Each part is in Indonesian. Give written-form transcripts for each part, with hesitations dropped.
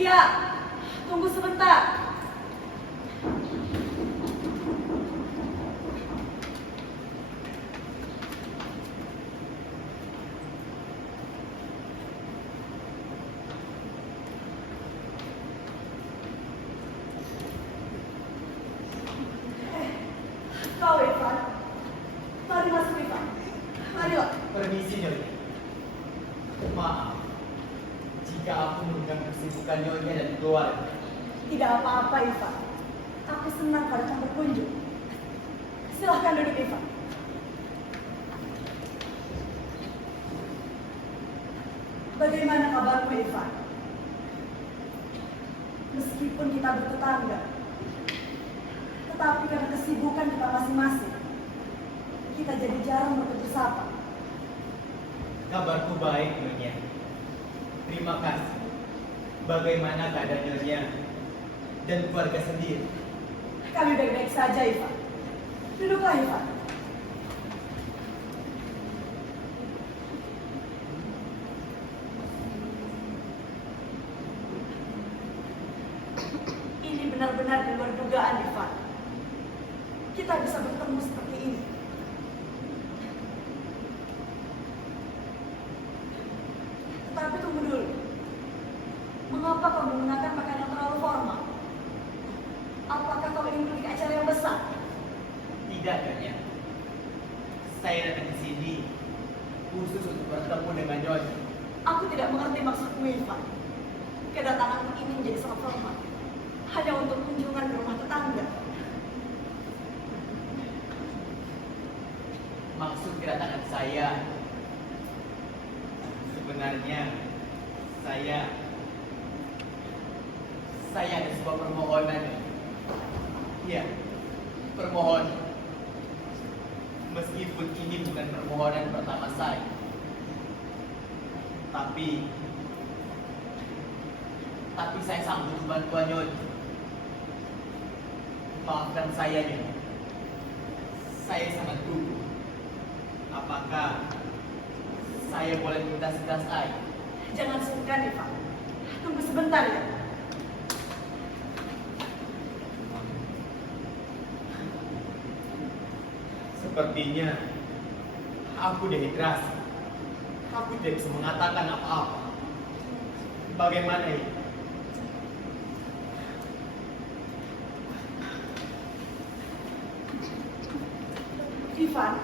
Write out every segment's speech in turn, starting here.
Iya, tunggu sebentar. Kau Ivan, mari masuk Ivan. Marilah. Permisi Nyonya. Maaf jika aku mengganggu kesibukan Nyonya dan keluarga. Tidak apa-apa Ivan. Aku senang pada kamu berkunjung. Silahkan duduk Ivan. Bagaimana kabarmu Ivan? Meskipun kita bertetangga, tetapi karena kesibukan kita masing-masing, kita jadi jarang bertemu sapa. Kabarku baik Nyonya. Terima kasih. Bagaimana keadaan Nyonya dan keluarga sendiri? Kami baik-baik saja Ivan. Duduklah Ivan. Ini benar-benar di luar dugaan Ivan. Kita bisa bertemu seperti ini. Tetapi tunggu dulu. Mengapa kau menggunakan pakaian yang terlalu formal? Apakah kau ingin pergi ke acara yang besar? Tidak Nyonya. Saya datang ke sini khusus untuk bertemu dengan Nyonya. Aku tidak mengerti maksudmu Ivan. Kedatanganmu ini menjadi sangat formal. Hanya untuk kunjungan ke rumah tetangga. Maksud kedatangan saya sebenarnya saya ada sebuah permohonan. Ya, permohonan. Meskipun ini bukan permohonan pertama saya, tapi saya sangat butuh bantuan Nyonya. Maafkan saya Nyonya. Saya sangat gugup. Apakah saya boleh minta segelas air? Jangan sungkan Ivan. Tunggu sebentar ya. Sepertinya aku dehidrasi. Aku tidak bisa mengatakan apa-apa. Bagaimana ini? Ivan.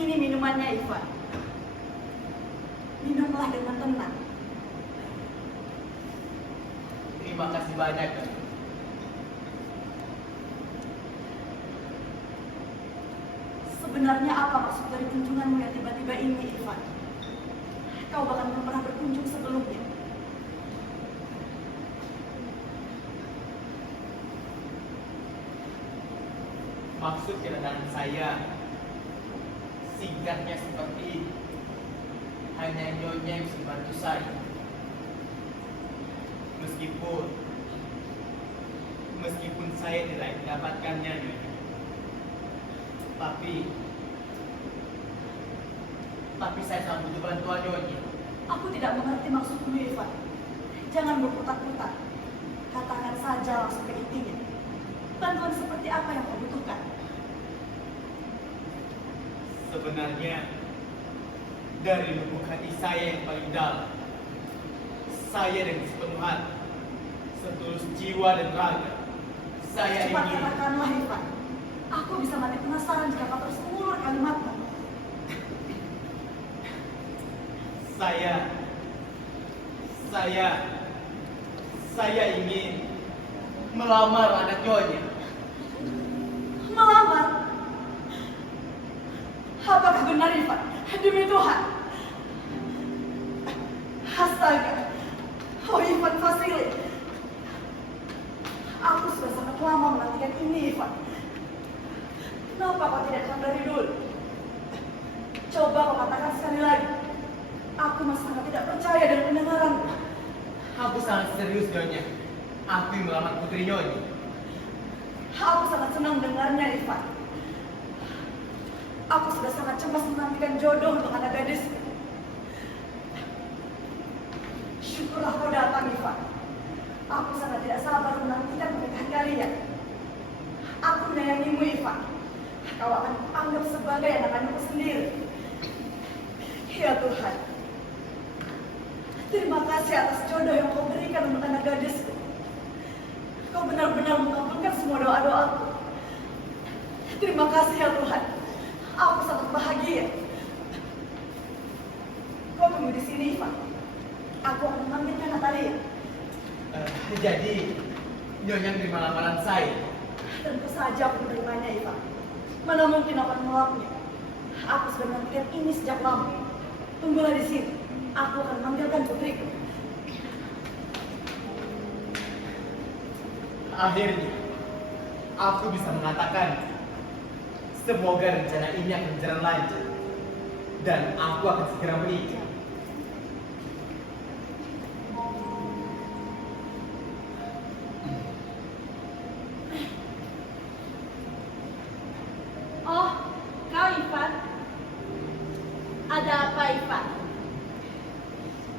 Ini minumannya Ivan. Minumlah dengan tenang. Terima kasih banyak. Sebenarnya apa maksud dari kunjunganmu yang tiba-tiba ini Ivan? Kau bahkan belum pernah berkunjung sebelumnya. Maksud kedatangan saya singkatnya seperti ini. Hanya Nyonya yang bisa membantu saya. Meskipun saya tidak mendapatkannya Nyonya. Tapi saya sangat butuh bantuan Nyonya. Aku tidak mengerti maksudmu Ivan. Jangan berputar-putar. Katakan saja langsung ke intinya. Bantuan seperti apa yang kau butuhkan? Sebenarnya dari lubuk hati saya yang paling dalam, saya dengan sepenuh hati, setulus jiwa dan raga, saya Cepat ingin. katakanlah Ivan. Aku bisa mati penasaran jika kau terus mengulur kalimatmu. Saya ingin melamar anak Nyonya. Melamar? Apakah benar Ivan? Demi Tuhan. Astaga. Oh Ivan Vasili. Aku sudah sangat lama menantikan ini Ivan. Kenapa kau tidak datang dari dulu? Coba kau katakan sekali lagi. Aku masih sangat tidak percaya dengan pendengaranku. Aku sangat serius Nyonya. Aku yang melamar putri Nyonya. Aku sangat senang mendengarnya Ivan. Aku sudah sangat cemas menantikan jodoh untuk anak gadis. Syukurlah kau datang, Ivan. Aku sangat tidak sabar menantikan pernikahan kalian. Aku menyayangimu, Ivan. Kau akan anggap sebagai anak kandungku sendiri. Ya Tuhan, terima kasih atas jodoh yang kau berikan untuk anak gadisku. Kau benar-benar mengabulkan semua doa-doaku. Terima kasih ya Tuhan. Aku sangat bahagia. Kau tunggu di sini, Ivan. Aku akan memanggilkan Natalia. Jadi, Nyonya menerima lamaran saya. Tentu saja aku menerimanya, Ivan. Mana mungkin aku akan menolaknya. Aku sudah menantikan ini sejak lama. Tunggulah di sini. Aku akan memanggilkan putriku. Akhirnya, aku bisa mengatakan, semoga rencana ini akan berjalan lancar. Dan aku akan segera menikah. Oh, kau Ivan? Ada apa Ivan?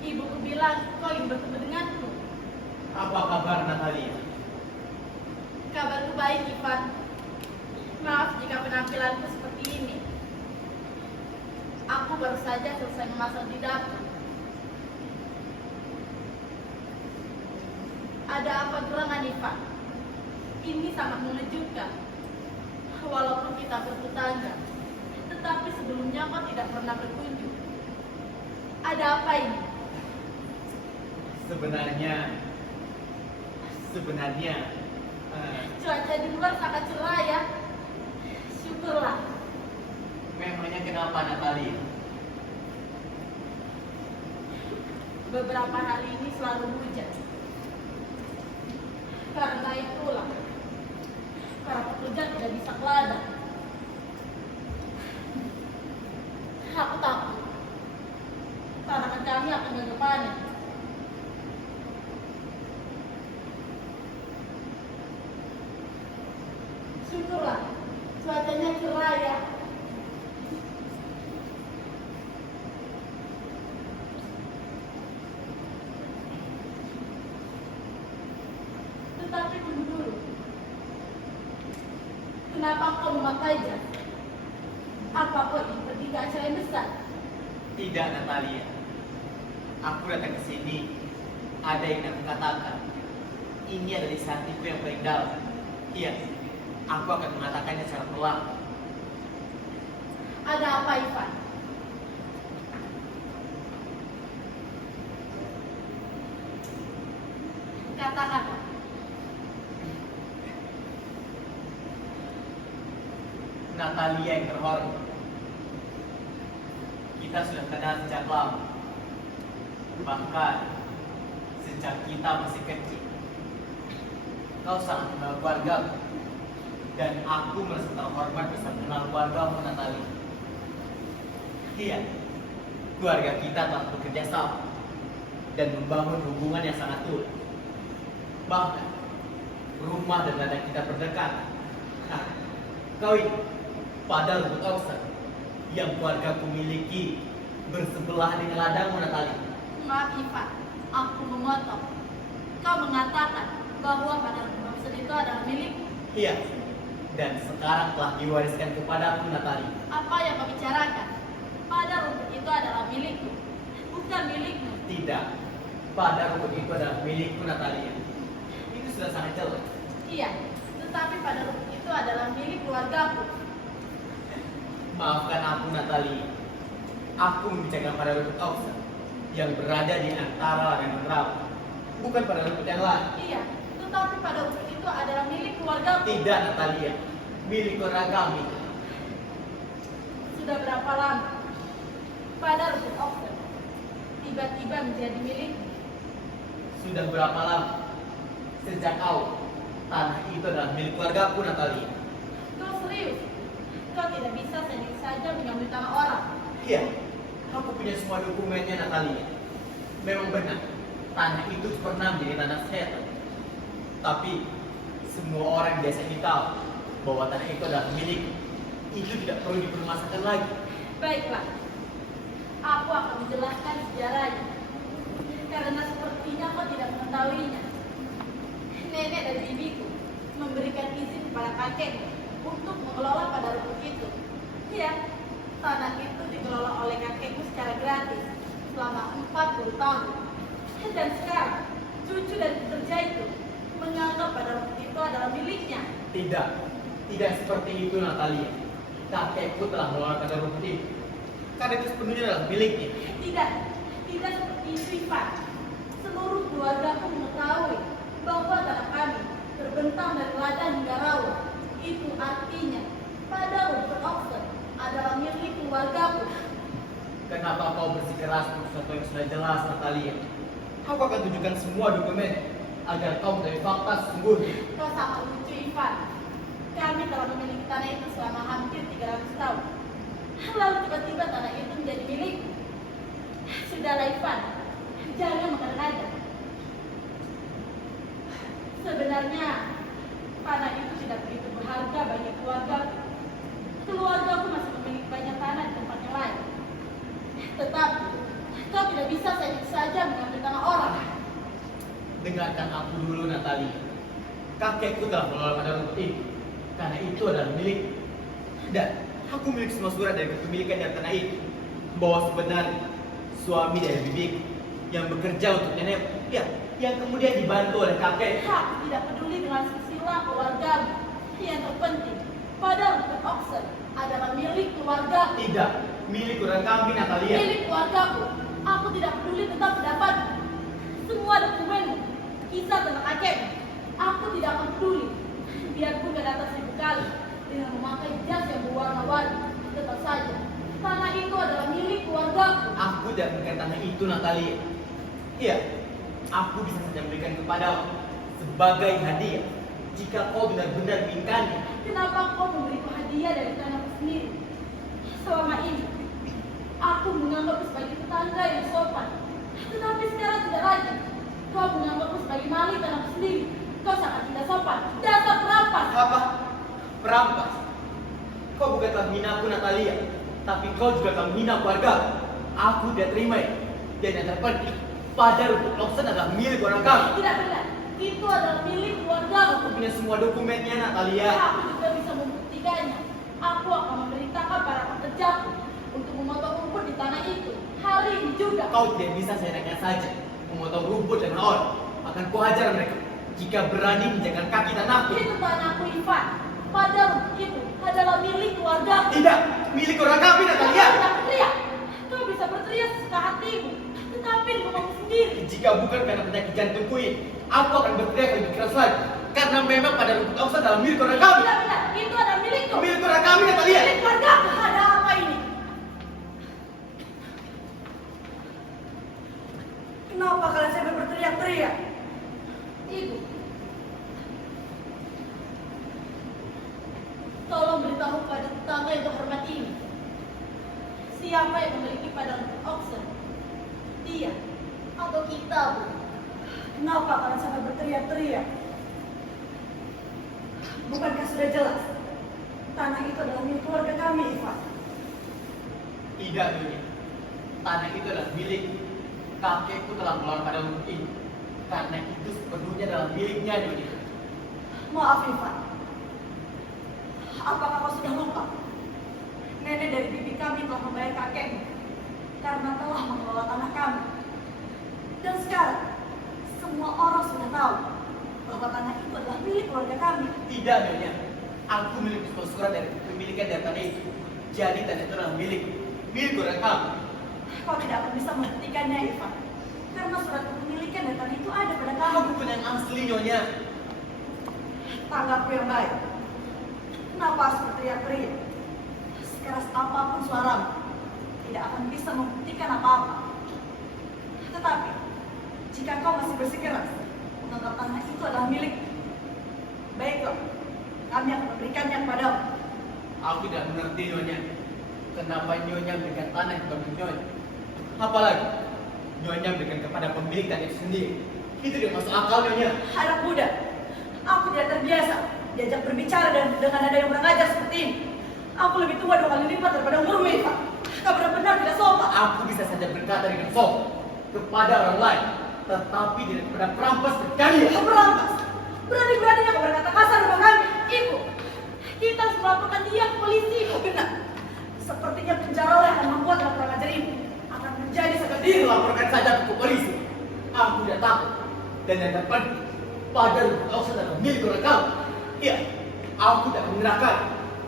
Ibuku bilang kau ingin bertemu denganku. Apa kabar Natalia? Kabarku baik Ivan. Maaf jika penampilanku seperti ini. Aku baru saja selesai memasak di dapur. Ada apa gerangan Ivan? Ini sangat mengejutkan. Walaupun kita bertetangga, tetapi sebelumnya kau tidak pernah berkunjung. Ada apa ini? Sebenarnya, Cuaca di luar sangat cerah ya. Syukurlah. memangnya kenapa Natalia? Beberapa hari ini selalu hujan. Karena itulah, para pekerja tidak bisa ke ladang. Aku takut tanaman kami akan gagal panen. Syukurlah, cuacanya cerah ya. Tetapi tunggu dulu. Kenapa kau memakai jas? Apa kau ingin pergi ke acara yang besar? Tidak Natalia. Aku datang ke sini. Ada yang aku katakan. Ini adalah hatiku yang paling dalam. Iya, aku akan mengatakannya secara perlahan. Ada apa Ivan? Kata-kata. Natalia yang terhormat. Kita sudah kenal sejak lama. Bahkan sejak kita masih kecil. Kau sangat mengenal keluargaku. Dan aku merasa terhormat bisa mengenal keluargamu Natalia. Iya, keluarga kita telah bekerja sama dan membangun hubungan yang sangat tulus. Bahkan rumah dan ladang kita berdekatan. Nah, kau ini pada lembut Oksa yang keluargaku miliki bersebelahan dengan ladangmu Natalia. Maaf Ivan, aku memotong. Kau mengatakan bahwa pada Oksa itu adalah milikku. Iya, dan sekarang telah diwariskan kepadaku Natalia. Apa yang kau bicarakan? Pada rumput itu adalah milikku, bukan milikmu. Tidak, pada rumput itu adalah milikku Natalia. Itu sudah sangat jelas. Iya, tetapi pada rumput itu adalah milik keluargaku. Maafkan aku Natalia. Aku membicarakan pada rumput Oksa yang berada di antara ladang dan rawa, bukan pada rumput yang lain. Iya, tetapi pada rumput itu adalah milik keluargaku. Tidak Natalia, milik keluarga kami. Sudah berapa lama pada rumput Oksa tiba-tiba menjadi milikmu? Sudah berapa lama? Sejak awal, tanah itu adalah milik keluargaku Natalia. Kau serius? Kau tidak bisa sendiri saja mengambil tanah orang. Iya, aku punya semua dokumennya Natalia. Memang benar, tanah itu pernah menjadi tanah setan. Tapi semua orang biasanya tahu bahwa tanah itu adalah milik. Itu tidak perlu dipermasalahkan lagi. Baiklah, aku akan menjelaskan sejarahnya. Karena seperti izin kepada kakek untuk mengelola pada rumput itu. Ya, tanah itu dikelola oleh kakekku secara gratis selama 40 tahun. Dan sekarang, cucu dan pekerja itu menganggap pada rumput itu adalah miliknya. Tidak, tidak seperti itu Natalia. Kakekku telah mengelola pada rumput itu. Karena itu sepenuhnya adalah miliknya. Tidak, tidak seperti itu, Ivan. Seluruh keluargaku mengetahui bahwa tanah kami terbentang dari ladang hingga rawa. Itu artinya pada rumput Oxford adalah milik keluargaku. Kenapa kau bersikeras untuk sesuatu yang sudah jelas, Natalia? Aku akan tunjukkan semua dokumen agar kau mengetahui fakta sesungguhnya. Kau sangat lucu, Ivan. Kami telah memiliki tanah itu selama hampir 300 tahun. Lalu tiba-tiba tanah itu menjadi milikku. Sudahlah, Ivan. Jangan mengada-ngada. Sebenarnya, tanah itu tidak begitu berharga bagi keluargaku. Keluargaku masih memiliki banyak tanah di tempat yang lain. Tetapi, kau tidak bisa saja mengambil tanah orang. Dengarkan aku dulu, Natalia. Kakekku telah mengelola pada rumput itu. Karena itu adalah milik. Dan aku memiliki semua surat dari kepemilikan dari tanah itu. Bahwa sebenarnya suami dari bibiku yang bekerja untuk nenek, ya, yang kemudian dibantu oleh kakek. Aku tidak peduli dengan silsilah keluargamu. Yang terpenting, pada rumput Oxford adalah milik keluarga. Tidak, milik orang kami, Natalia. Milik keluargaku. Aku tidak peduli tentang pendapatmu. Semua dokumenmu, kisah tentang kakekmu, aku tidak akan peduli. Biarpun gak datang 1000 kali dengan memakai jas yang berwarna-warni, tetap saja tanah itu adalah milik keluargaku. Aku tidak memberikan tanah itu, Natalia. Iya, aku bisa saja memberikan kepadamu sebagai hadiah jika kau benar-benar menginginkannya. Kenapa kau memberiku hadiah dari tanahku sendiri? Selama ini, aku menganggapmu sebagai tetangga yang sopan. Tetapi sekarang tidak lagi. Kau menganggapku sebagai maling tanahku sendiri. Kau sangat tidak sopan. Dasar perampas. Apa? Perampas? Kau bukan telah menghina aku, Natalia, tapi kau juga telah menghina keluarga. Aku tidak terima ini. Dan yang terpenting, pada rumput Oxford adalah milik orang kami. Tidak benar. Itu adalah milik keluargaku. Aku punya semua dokumennya, Natalia. Aku juga bisa membuktikannya. Aku akan memerintahkan para pekerjaku untuk memotong rumput di tanah itu. Hari ini juga. Kau tidak bisa seenaknya saja memotong rumput dan orang. Akan kuhajar mereka jika berani menjaga kaki tanahku. Itu tanahku, Ivan. Pada rumput itu adalah milik keluargaku. Tidak, milik orang kami, Natalia. Kau bisa berteriak. Kau bisa berteriak sesuka hatimu. Tetapi di rumahmu sendiri. Jika bukan karena penyakit jantungku ini, aku akan berteriak lebih keras lagi. Karena memang pada rumput Oxford adalah milik orang kami. Tidak benar. Itu adalah milikku. Milik orang kami, Natalia. Milik keluargaku. Ada apa ini? Kenapa kalian sampai berteriak-teriak? Ibu, tolong beritahu pada tetangga yang terhormat ini, siapa yang memiliki pada rumput Oxford? Dia atau kita, Bu? Kenapa kalian sampai berteriak-teriak? Bukankah sudah jelas? Tanah itu adalah milik keluarga kami, Ivan. Tidak, Nyonya. Tanah itu adalah milik. Kakekku telah mengelola pada rumput ini. Karena itu sepenuhnya adalah miliknya, Nyonya. Maaf, Ivan. Apakah kau sudah lupa? Nenek dari bibi kami telah membayar kakekmu karena telah mengelola tanah kami. Dan sekarang, semua orang sudah tahu bahwa tanah itu adalah milik keluarga kami. Tidak, Nyonya. Aku memiliki semua surat dari kepemilikan dari tanah itu. Jadi tanah itu adalah milik orang kami. Kau tidak akan bisa menghentikannya, Ivan. Karena surat kepemilikan dari tanah itu ada pada kamu. Aku pun yang asli, Nyonya. Tanggapku yang baik. Kenapa harus berteriak-teriak? Sekeras apapun suaramu, tidak akan bisa membuktikan apa-apa. Tetapi, jika kau masih bersikeras menganggap tanah itu adalah milik, baiklah, kami akan memberikannya kepadamu. Aku tidak mengerti, Nyonya. Kenapa Nyonya memberikan tanah kepada Nyonya? Apalagi Nyonya memberikan kepada pemilik tanah itu sendiri. Itu tidak masuk akal, Nyonya. Anak muda, aku tidak terbiasa diajak berbicara dengan nada yang kurang ajar seperti ini. Aku lebih tua 2 kali lipat daripada umurmu, Ivan. Kau benar-benar tidak sopan. Aku bisa saja berkata dengan sopan kepada orang lain, tetapi tidak kepada perampas sekali. Kau merampas. Berani-beraninya kau berkata kasar sama kami. Ibu, kita harus melaporkan dia ke polisi. Benar. Sepertinya penjara yang membuat laporan ajar ini akan menjadi sangat diri. Laporkan saja ke polisi. Aku tidak takut. Dan yang terpenting, Padahal Ausa adalah milik orang kamu. Iya, aku tidak akan menyerahkan.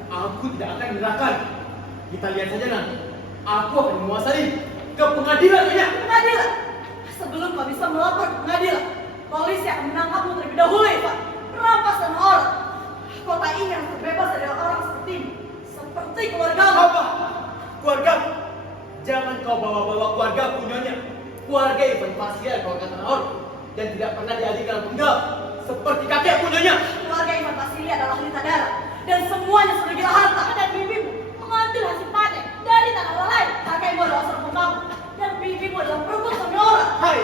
Aku tidak akan menyerahkan. Kita lihat saja nanti. Aku akan menguasai ke pengadilan ya. Pengadilan. Sebelum kau bisa melapor ke pengadilan, polisi akan menangkapmu terlebih dahulu, Pak. Merampas dan orang. Kau tak ingin terbebas dari orang seperti ini. Seperti keluargamu. Apa? Keluargamu? Jangan kau bawa-bawa keluarga punyanya. Keluarga Ivan Pasial kalau kata orang. Dan tidak pernah diadik dalam penggal. Seperti kakek punyanya. Keluarga Ivan Vasili adalah harta darah. Dan semuanya sudah gila harta. Dan bibimu mengambil hasil panen dari tanah orang lain. Kakekmu adalah seorang kamu. Dan bibimu adalah perempuan suami orang. Hai,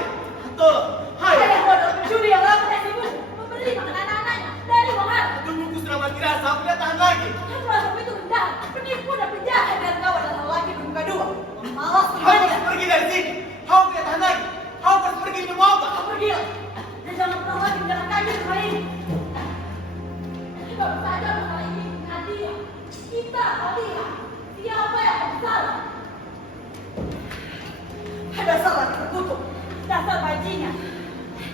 tolong. Hai. Ayahmu adalah pencuri yang lakukan. Dan ibumu memberi makan anak-anaknya dari uang haram. Tunggu sudah mati rasa. Aku tidak tahan lagi. Yang merasa itu rendah, penipu dan penjahat. Dan kau adalah laki bermuka dua. Malas Kau semuanya. harus pergi dari sini. Kau tidak tahan lagi. Kau harus pergi untuk mau apa? Kau pergilah. Dan jangan pernah lagi menjalan kaki di rumah ini. Baru saja masalah ini Nadia. Kita lihat siapa yang bersalah. Dasar lagi tertutup. Dasar bajingan.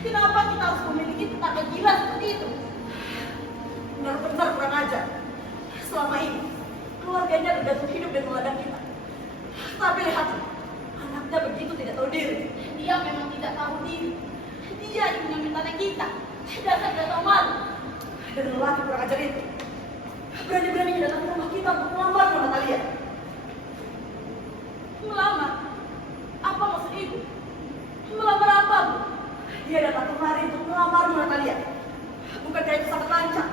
Kenapa kita harus memiliki tetangga gila seperti itu? Benar-benar kurang ajar. Selama ini, keluarganya bergantung hidup dan ladang kita. Tapi lihat, anaknya begitu tidak tahu diri. Dia memang tidak tahu diri. Dia ingin mengambil tanah kita. Dasar tidak tahu malu. Dan lelaki kurang ajar itu berani-beraninya datang ke rumah kita untuk melamar Nona Natalia. Melamar? Apa maksud ibu? Melamar apa, Bu? Dia datang kemari untuk melamar Nona Natalia. Bukankah itu sangat lancang?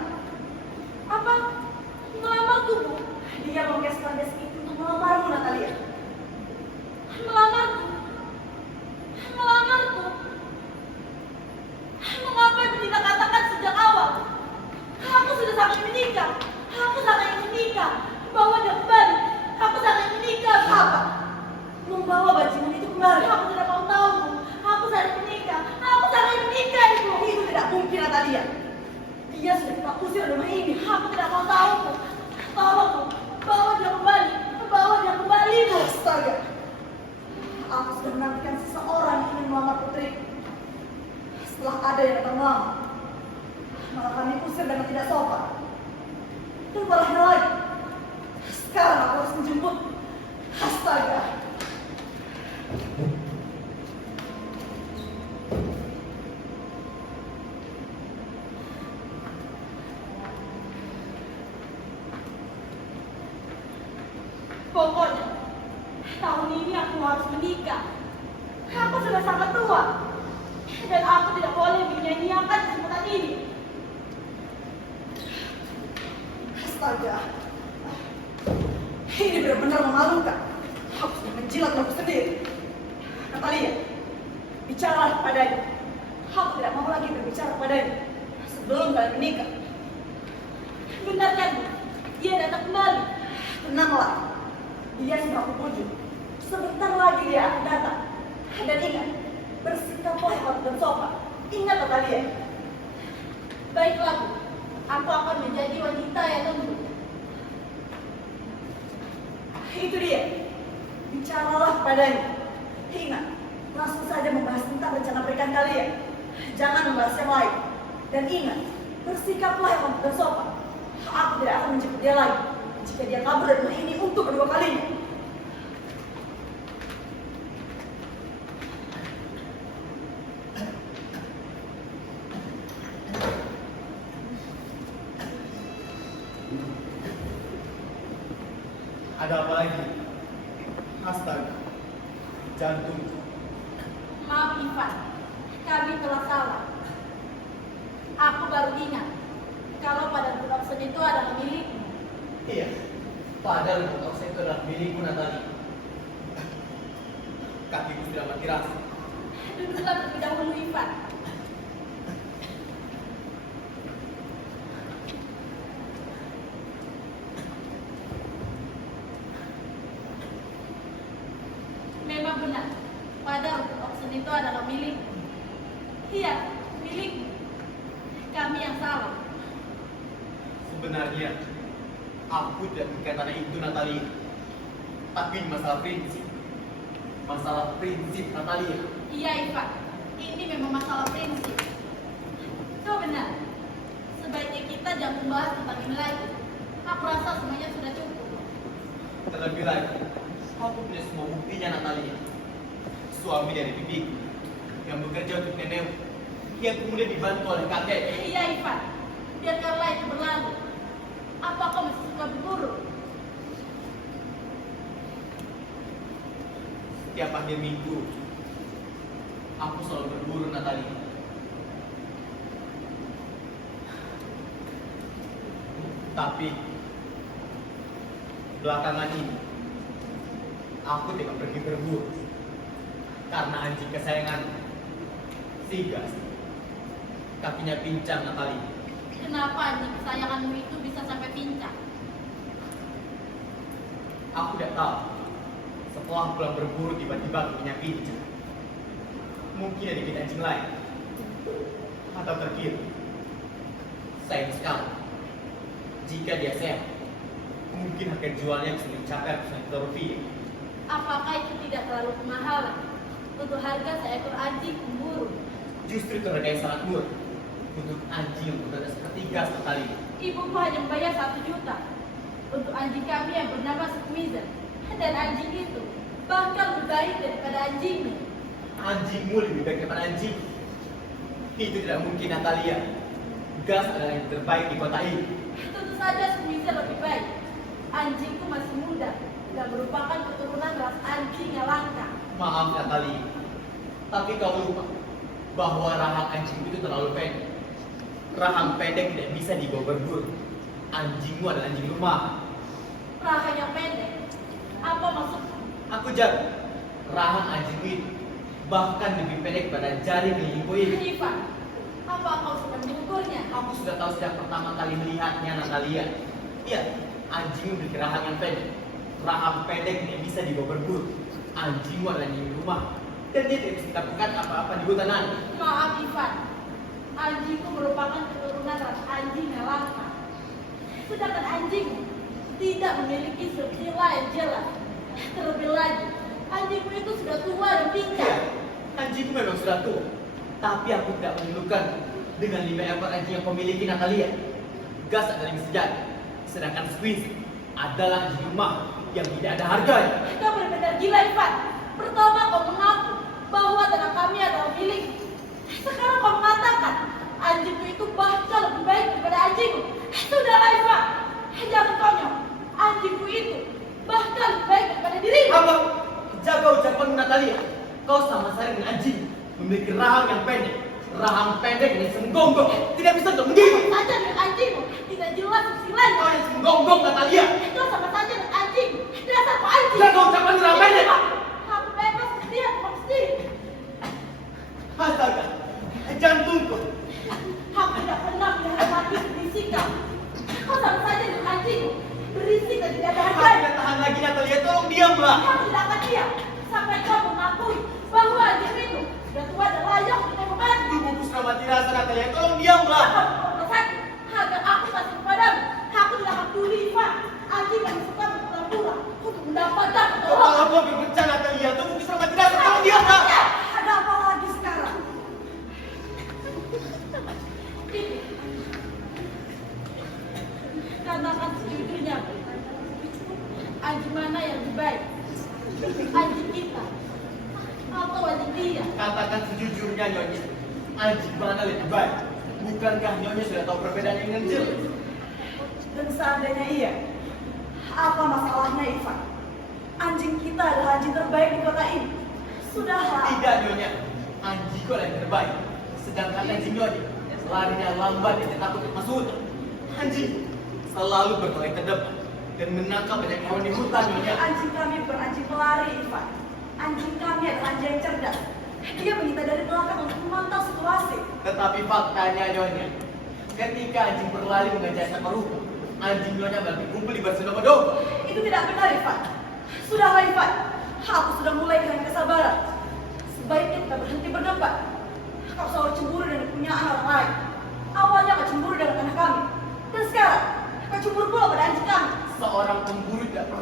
Apa? Melamarku, Bu? Dia menggeskan des itu untuk melamar Nona Natalia. Melamarku? Melamarku? Mengapa ibu tidak katakan sejak awal? Aku sudah sangat menikah. Aku sangat ingin menikah. Bawa dia kembali. Aku sangat ingin menikah. Apa? Membawa bajingan itu kembali. Aku tidak mau tahu, Bu. Aku sangat menikah. Aku sangat ingin menikah, Ibu. Itu tidak mungkin, Natalia. Dia sudah kita usir dari rumah ini. Aku tidak mau tahu, Bu. Tolong, Bu. Bawa dia kembali. Bawa dia kembali, Bu. Astaga. Aku sudah menantikan seseorang yang ingin melamar putri. Setelah ada yang datang melamar, malah kami usir dengan tidak sopan. Dan parahnya lagi, sekarang aku harus menjemput. Astaga. Pokoknya, tahun ini aku harus menikah. Aku sudah sangat tua. Dan aku tidak boleh menyanyiakan kesempatan ini. Astaga. Ini benar-benar memalukan. Aku sudah menjilat aku sendiri. Natalia, bicaralah kepadanya. Aku tidak mau lagi berbicara kepadanya sebelum kalian menikah. Benar kan, Bu? Dia datang kembali. Tenanglah. Dia sudah aku pujuk. Sebentar lagi dia akan datang. Dan ingat, bersikaplah yang patut dan sopan. Ingat Natalia. Baiklah, Bu. Aku akan menjadi wanita yang lembut. Itu dia. Bicaralah kepadanya. Ingat, langsung saja membahas tentang rencana pernikahan kalian. Jangan membahas yang lain. Dan ingat, bersikaplah yang patut dan sopan. Aku tidak akan menjemput dia lagi jika dia kabur dari rumah ini untuk kedua kalinya. Ada apa lagi? Astaga. Jantung. Maaf, Ivan. Kami telah salah. Aku baru ingat kalau pada production itu adalah milikmu. Iya. Padahal Ausa itu adalah milikku Natalia. Kakiku sudah mati rasa. Duduklah terlebih dahulu, Ivan. Memang benar, pada production itu adalah milikmu. Iya, milikmu. Kami yang salah. Sebenarnya aku tidak berkata itu Natalia, tapi masalah prinsip. Masalah prinsip Natalia. Iya Ivan, ini memang masalah prinsip. Kau benar. Sebaiknya kita jangan membahas tentang ini lagi. Aku rasa semuanya sudah cukup. Terlebih lagi, aku punya semua buktinya Natalia. Suami dari bibiku yang bekerja untuk nenek, yang kemudian dibantu oleh kakek. Iya Ivan, biarkanlah itu berlalu. Apa kau masih suka berburu? Setiap akhir minggu, aku selalu berburu Natalia. Tapi belakangan ini, aku tidak pergi berburu karena anjing kesayangan Sigas kakinya pincang Natalia. Kenapa anjing kesayanganmu itu bisa sampai pincang? Aku tidak tahu. Setelah pulang berburu tiba-tiba kakinya pincang. Mungkin ada gigit anjing lain atau terkira. Sayang sekali. Jika dia sehat, mungkin harga jualnya bisa mencapai ratusan juta rupiah. Apakah itu tidak terlalu kemahalan untuk harga seekor anjing pemburu? Justru itu harga yang sangat murah untuk anjing yang berbeda seperti gas Natalia. Ibuku hanya membayar 1 juta untuk anjing kami yang bernama Squeezer. Dan anjing itu bahkan lebih baik daripada anjingnya. Anjingmu lebih baik daripada anjing. Itu tidak mungkin Natalia. Gas adalah yang terbaik di kota ini. Tentu saja Squeezer lebih baik. Anjingku masih muda dan merupakan keturunan ras anjing yang langka. Maaf Natalia, tapi kau lupa bahwa rahang anjing itu terlalu pendek. Rahang pendek tidak bisa dibawa berburu. Anjingmu adalah anjing rumah. Rahang yang pendek. Apa maksudnya? Aku jaga rahang anjing itu bahkan lebih pendek pada jari kelingku ini. Ivan, apa kau sudah mengukurnya? Aku sudah tahu sejak pertama kali melihatnya Natalia. Iya, anjingmu memiliki rahang yang pendek. Rahang pendek tidak bisa dibawa berburu. Anjingmu adalah anjing rumah dan dia tidak bisa lakukan apa-apa di hutan nanti. Maaf Ivan, anjingku merupakan keturunan ras anjing yang langka. Sedangkan anjingmu tidak memiliki sila yang jelas. Terlebih lagi, anjingmu itu sudah tua dan Iya, pincang. anjingku memang sudah tua, tapi aku tidak menemukan dengan 5 ekor anjing yang kau miliki Natalia. Gas adalah yang sejati, sedangkan Squeeze adalah anjing rumah yang tidak ada harganya. Kau benar-benar gila Ivan. Pertama kau mengaku bahwa tanah kami adalah milik. Sekarang kau mengatakan anjingku itu bahkan lebih baik daripada anjingmu. Sudahlah Ivan, jangan konyol. Anjingku itu bahkan lebih baik daripada dirimu. Apa? Jaga ucapanmu Natalia. Kau sama saya dengan anjing, memiliki rahang yang pendek. Rahang pendek yang bisa menggonggong, tidak bisa untuk menggigit. Saja dengan anjingmu, tidak jelas silanya. Kau yang bisa menggonggong Natalia. Kau sama saja dengan anjing. Dasar kau anjing. Jaga ucapanmu rahang pendek. Aku bebas setiap pasti. Astaga, jantungku. Aku tidak pernah melihat mati berisikan. Kau sama saja dengan anjingmu, berisik dan tidak ada Aku harganya. tidak tahan lagi Natalia, tolong diamlah. Kamu tidak akan diam sampai kau mengakui bahwa anjing itu sudah tua dan layak untuk membantu. Tubuhku sudah mati rasa Natalia, tolong diamlah. Apa kau merasa harga aku kasih kepadamu? Aku tidak akan peduli Ivan. Anjing yang suka berpura-pura untuk mendapatkan Kau pertolongan. malah mau berpecah Natalia, tubuhku sudah mati rasa, tolong diamlah. Ada apa lagi sekarang? Ini. Katakan sejujurnya. Anjing mana yang lebih baik? Anjing kita atau anjing dia? Katakan sejujurnya Nyonya, anjing mana lebih baik? Bukankah Nyonya sudah tahu perbedaan yang kecil? Dan seandainya iya, apa masalahnya Ivan? Anjing kita adalah anjing terbaik di kota ini. Sudahlah. Tidak Nyonya, anjingku adalah yang terbaik. Sedangkan anjing Nyonya larinya lambat dan takut masuk hutan. Anjing selalu berlari ke depan dan menangkap banyak hewan di hutan Nyonya. Anjing kami bukan anjing pelari, Ivan. Anjing kami adalah anjing yang cerdas. Dia mengintai dari belakang untuk memantau situasi. Tetapi faktanya Nyonya, ketika anjing berlari mengejar seekor rupa, anjing Nyonya malah berkumpul di bersama domba. Itu tidak benar, Ivan. Sudahlah, Ivan. Aku sudah mulai kehilangan kesabaran. Sebaiknya kita berhenti berdebat. Kau selalu cemburu dengan kepunyaan orang lain. Awalnya kau cemburu dengan anak kami. Dan sekarang,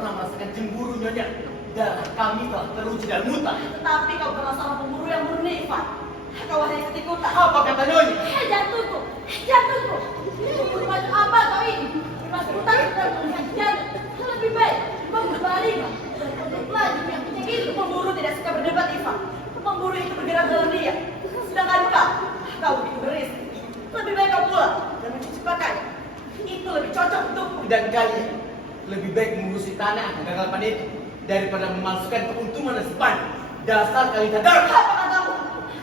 pernah merasakan cemburu Nyonya. Darah kami telah teruji dan muntah. Tetapi kau bukanlah seorang pemburu yang murni, Ivan. Kau hanya ikut ikutan. Apa kata Nyonya? Jantungku, jantungku. Pemburu macam apa kau ini? Masih utang sudah melihat jantung. Lebih baik mengembali untuk lagi yang punya itu. Pemburu tidak suka berdebat, Ivan. Pemburu itu bergerak dalam dia. Sedangkan kau begitu berisik. Lebih baik kau pulang dan mencuci pakaian. Itu lebih cocok untukmu. Dan kalian lebih baik mengurusi tanah yang kegagalan itu daripada memasukkan keuntungan dan sepanjang. Dasar kalian sadar. Apa katamu?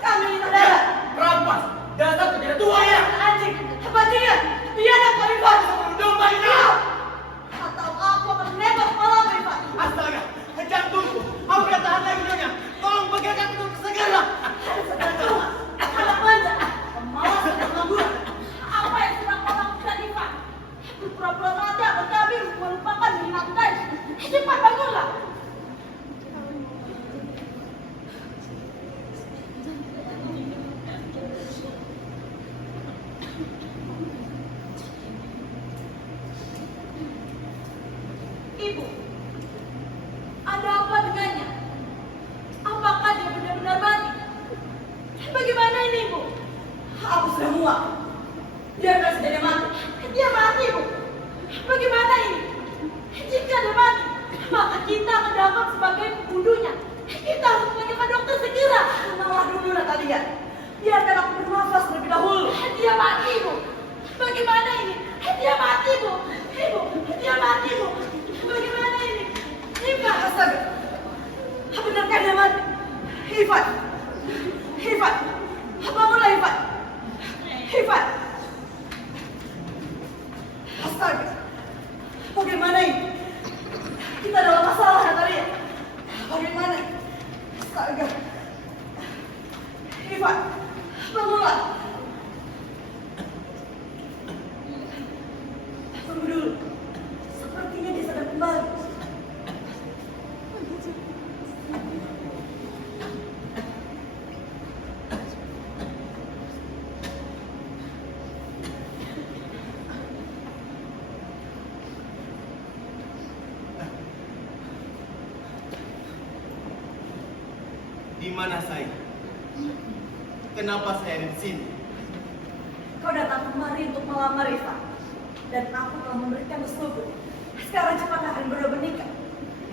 Kami ini saudara. Rampas. Dasar tidak tua ya. Anjing, bajingan. Biar aku Ivan. Sebelum domba ini. Atau aku akan menembak kepalamu, Ivan. Astaga, jantungku. Aku tidak tahan lagi Nyonya. Tolong pegangkan itu segera. Anak manja. Pemalas dan pengangguran. Apa yang sedang kau lakukan, Ivan? Pura-pura mati akan kami melupakan minat tadi. Cepat bangunlah. Ibu, ada apa dengannya? Apakah dia benar-benar mati? Bagaimana ini, Ibu? Aku sudah muak. Biarkan saja dia mati. Dia mati, Bu. Bagaimana ini? Jika dia mati, maka kita akan dapat sebagai pembunuhnya. Kita harus menanyakan dokter segera. Tenanglah dulu, Natalia. Biarkan aku bernafas terlebih dahulu. Dia mati, Bu. Bagaimana ini? Dia mati, Bu. Ibu, dia mati, Bu. Bagaimana ini? Ivan, astaga. Benarkah dia mati? Ivan. Ivan. Bangunlah, Ivan. Ivan. Astaga. Bagaimana ini? Kita dalam masalah, Natalia. Bagaimana? Astaga. Ivan. Bangunlah. Tunggu dulu. Sepertinya dia sedang kembali. Di mana saya? Kenapa saya ada di sini? Kau datang kemari untuk melamar Ivan. Dan aku telah memberikan restuku. Sekarang cepat akan berdua menikah.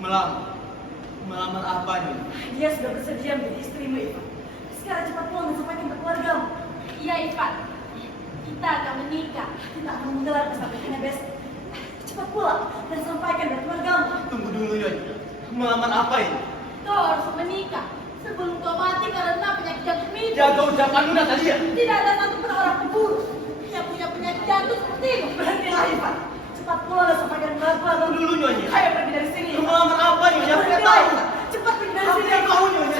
Melamar apa nih? Dia sudah bersedia menjadi istrimu, Ivan. Sekarang cepat pulang dan sampaikan ke keluargamu. Iya, Ivan. Kita akan menikah. Kita akan menggelar pernikahannya besok. Cepat pulang dan sampaikan ke keluargamu. Tunggu dulu Nyonya. Melamar apa ini? Kau harus menikah sebelum kau mati karena penyakit jantung itu. Jaga ucapanmu Natalia. Tidak ada satupun orang pemburu yang punya penyakit jantung sepertimu. Berhentilah, Ivan. Cepat pulang dan sampaikan ke keluargamu. Tunggu dulu Nyonya. Ayo pergi dari sini. Melamar apa Nyonya? Saya Berhentilah, tahu. Ivan. Cepat pergi dari Aku sini. tidak tahu Nyonya.